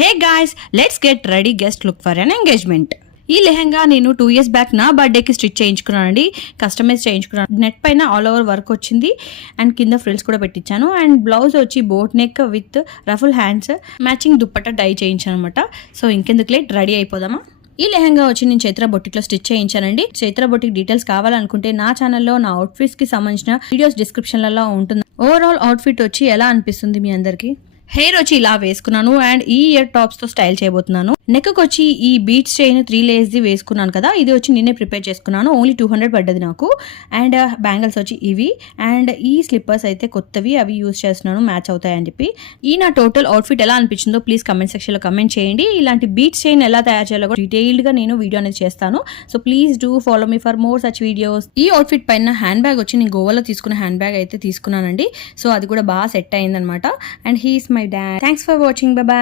Hey guys, let's get ready guest look for an engagement. ఈ లెహంగా నేను 2 years back నా బర్త్డేకి స్టిచ్ చేయించుకున్నానండి. కస్టమైజ్ చేయించుకున్నాను. నెట్ పైన ఆల్ ఓవర్ వర్క్ వచ్చింది అండ్ కింద ఫ్రిల్స్ కూడా పెట్టించాను. అండ్ బ్లౌజ్ వచ్చి boat neck with ruffle hands, matching dupatta dye చేయించాను అనమాట. సో ఇంకెందుకు లేట్, రెడీ అయిపోదామా. ఈ లెహంగా వచ్చి నేను చైత్ర బొటిక్లో స్టిచ్ చేయించానండి. చైత్ర బొటిక్ డీటెయిల్స్ కావాలనుకుంటే నా ఛానల్లో నా అవుట్ఫిట్స్ కి సంబంధించిన వీడియోస్ డిస్క్రిప్షన్లలో ఉంటుంది. ఓవరాల్ అవుట్ఫిట్ వచ్చి ఎలా అనిపిస్తుంది మీ అందరికి? హెయిర్ వచ్చి ఇలా వేసుకున్నాను అండ్ ఈ ఇయర్ టాప్స్ తో స్టైల్ చేయబోతున్నాను. నెక్ వచ్చి ఈ బీట్స్ చైన్ 3 layers ది వేసుకున్నాను కదా, ఇది వచ్చి నేనే ప్రిపేర్ చేసుకున్నాను. ఓన్లీ 200 పడ్డది నాకు. అండ్ బ్యాంగిల్స్ వచ్చి ఇవి అండ్ ఈ స్లిప్పర్స్ అయితే కొత్తవి, అవి యూజ్ చేస్తున్నాను మ్యాచ్ అవుతాయని చెప్పి. ఈ నా టోటల్ అవుట్ఫిట్ ఎలా అనిపించిందో ప్లీజ్ కమెంట్ సెక్షన్ లో కమెంట్ చేయండి. ఇలాంటి బీట్స్ చైన్ ఎలా తయారు చేయాలో డీటెయిల్డ్ గా నేను వీడియో అనేది చేస్తాను. So please do follow me for more such videos. ఈ అవుట్ఫిట్ పైన హ్యాండ్ బ్యాగ్ వచ్చి నేను గోవాలో తీసుకున్న హ్యాండ్ బ్యాగ్ అయితే తీసుకున్నానండి. సో అది కూడా బాగా సెట్ అయింది అనమాట. And he's my dad. Thanks for watching. Bye bye.